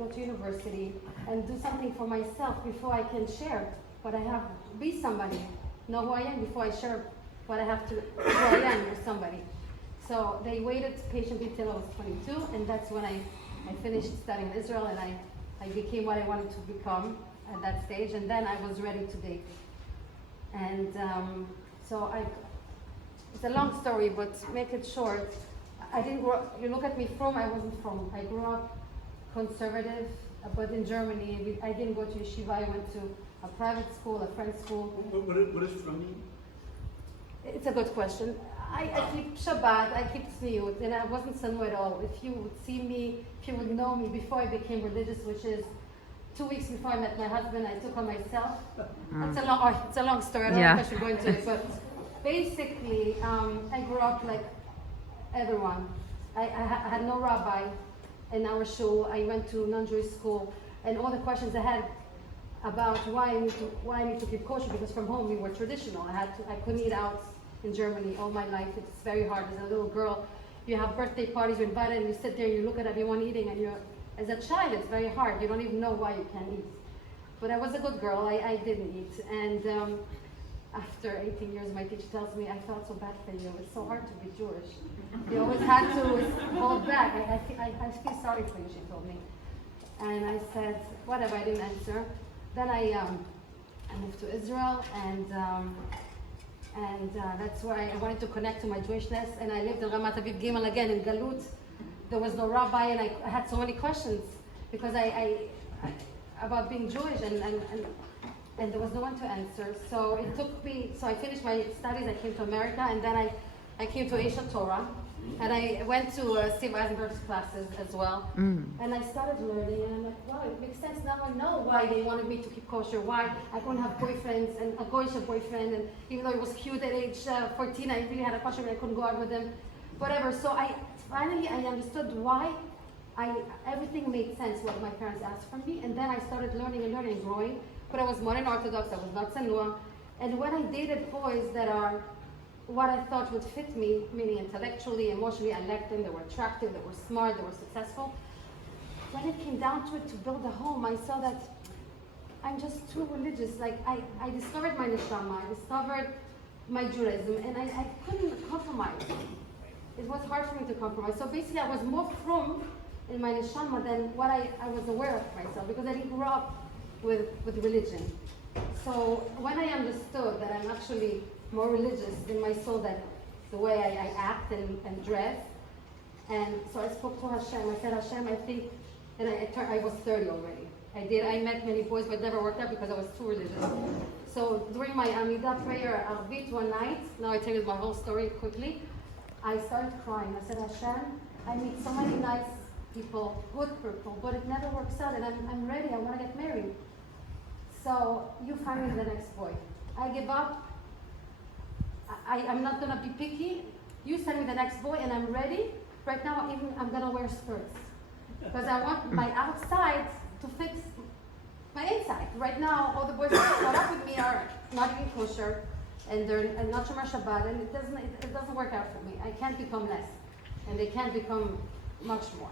go to university and do something for myself before I can share what I have, be somebody, know who I am before I share what I have to, who I am with somebody. So they waited patiently till I was 22, and that's when I finished studying in Israel, and I became what I wanted to become at that stage, and then I was ready to date. And it's a long story, but to make it short, I didn't grow up, you look at me from, I wasn't from. I grew up conservative, but in Germany, I didn't go to yeshiva, I went to a private school, a French school. What does from mean? It's a good question. I keep Shabbat, I keep tzniut, and I wasn't sanu at all. If you would see me, if you would know me before I became religious, which is 2 weeks before I met my husband, I took on myself. It's a long story, I don't know if I should go into it, but basically, I grew up like everyone. I had no rabbi in our shul. I went to non-Jewish school, and all the questions I had about why I need to keep kosher, because from home we were traditional. I couldn't eat out in Germany all my life. It's very hard. As a little girl, you have birthday parties, you're invited, and you sit there and you look at everyone eating, and as a child, it's very hard. You don't even know why you can't eat. But I was a good girl. I didn't eat, and after 18 years, my teacher tells me, I felt so bad for you. It's so hard to be Jewish. You always had to hold back. I feel sorry for you, she told me. And I said, whatever, I didn't answer. Then I moved to Israel, and that's where I wanted to connect to my Jewishness. And I lived in Ramat Aviv Gimel again in Galut. There was no rabbi, and I had so many questions because I about being Jewish, and there was no one to answer. So it took me. So I finished my studies. I came to America, and then I came to Asia Torah, and I went to Steve Eisenberg's classes as well. And I started learning, and I'm like, wow, it makes sense now. I know why they wanted me to keep kosher, why I couldn't have boyfriends and a goyish boyfriend, and even though he was cute at age 14, I really had a kosher, and I couldn't go out with him, whatever. So finally I understood why everything made sense what my parents asked from me, and then I started learning and growing. But I was modern Orthodox, I was not Sanua, and when I dated boys that are what I thought would fit me, meaning intellectually, emotionally, I liked them, they were attractive, they were smart, they were successful. When it came down to it, to build a home, I saw that I'm just too religious. Like, I discovered my neshama, I discovered my Judaism, and I couldn't compromise. It was hard for me to compromise. So basically, I was more frum in my neshama than what I was aware of myself, because I didn't grow up with religion. So when I understood that I'm actually more religious in my soul than the way I act and dress, and so I spoke to Hashem. I said, Hashem, I think, and I was 30 already. I met many boys, but it never worked out because I was too religious. So during my Amidah prayer, Arvit, one night, now I tell you my whole story quickly, I started crying. I said, Hashem, I meet so many nice people, good people, but it never works out, and I'm ready, I want to get married. So you find me the next boy. I give up. I'm not going to be picky. You send me the next boy, and I'm ready. Right now, even I'm going to wear skirts, because I want my outside to fit my inside. Right now, all the boys that caught up with me are not eating kosher, and they're not Shomer Shabbat, and it doesn't work out for me. I can't become less, and they can't become much more.